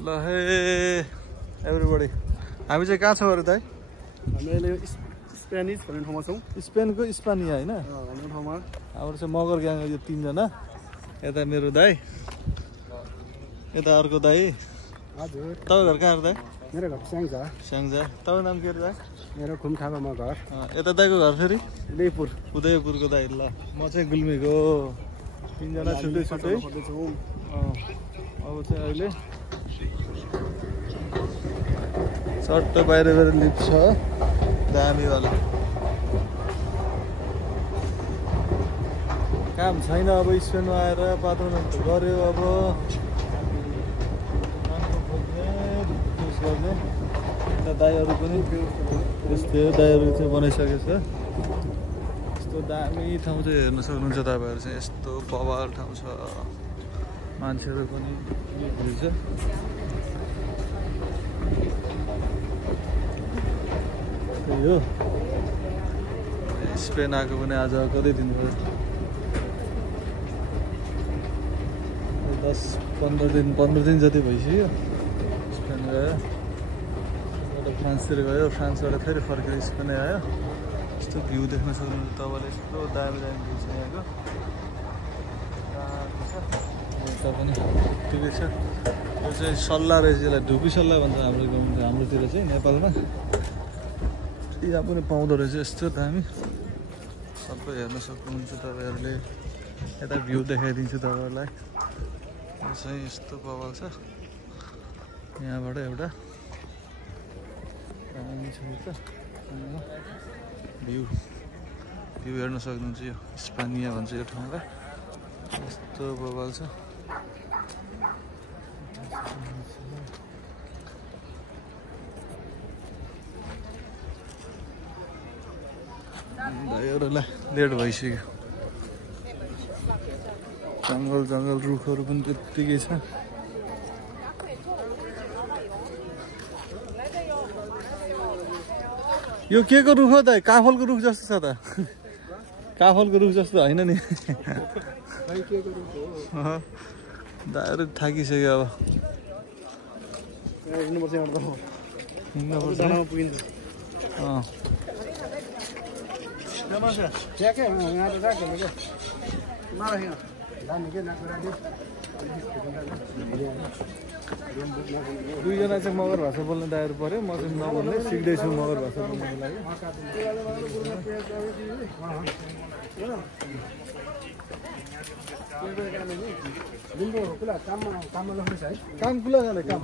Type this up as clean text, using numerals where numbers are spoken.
ल हे एभ्रीबडी हामी चाहिँ कहाँ छौँ अरे दाइ? हामी अहिले स्पेनिस भन्ने ठाउँमा छौँ। स्पेनको स्पानिया होइन? भन्ने ठाउँमा हाम्रो चाहिँ मगर ग्याङ यो 3 जना। यता मेरो दाइ, यता अर्को दाइ। हजुर। तपाईँ घर कहाँ दाइ? मेरो घर स्याङ्जा। स्याङ्जा। तपाईँको नाम के अरे दाइ? मेरो खुमथापामा घर। यता दाइको घर फेरि? उदयपुर। उदयपुरको दाइ। ल म चाहिँ गुल्मीको। 3 जना छुट्टै छुट्टै। अब चाहिँ अहिले चट्ट बाहिर गएर लिफ्ट छ दामीवाला। काम छैन अब स्पेनमा आएर बाथरुम गऱ्यो अब गर्ने। यता दाइहरू पनि यस्तै दाइहरू चाहिँ बनाइसकेको छ। यस्तो दामी ठाउँ चाहिँ हेर्न सक्नुहुन्छ तपाईँहरू चाहिँ। यस्तो बवाल ठाउँ छ। मान्छेहरू पनि हुन्छ। त्यही हो। स्पेन आएको पनि आज कति दिन भयो? 10-15 दिन जति भइसक्यो। स्पेन गयो, फ्रान्सतिर गयो, फ्रान्सबाट फेरि फर्केर स्पेनै आयो। यस्तो भ्यू देख्न सक्नुहुन्छ तपाईँले। यस्तो दामी दामी भ्यू छ यहाँको। पनि ठिकै छ। यो चाहिँ सल्लाह रहेछ, यसलाई ढुपी सल्लाह भन्छ हाम्रोतिर चाहिँ नेपालमा। यहाँ पनि पाउँदो रहेछ यस्तो दामी। सबै हेर्न सक्नुहुन्छ तपाईँहरूले। यता भ्यू देखाइदिन्छु तपाईँहरूलाई। यो चाहिँ यस्तो बवाल छ। यहाँबाट एउटा दामी छ त भ्यू हेर्न सक्नुहुन्छ। यो स्पानिया भन्छ यो ठाउँलाई। यस्तो बवाल छ। दाइहरूलाई लेट भइसक्यो। जङ्गल रुखहरू पनि त्यत्तिकै छ। यो के को रुख हो त? काफलको रुख जस्तो छ त। काफलको रुख जस्तो होइन नि। दाइहरू थाकिसक्यो अब। दुईजना चाहिँ मगर भाषा बोल्ने दाइहरू पऱ्यो। म चाहिँ नबोल्ने सिक्दैछु मगर भाषा बोल्नको लागि। काम खुला जाने काम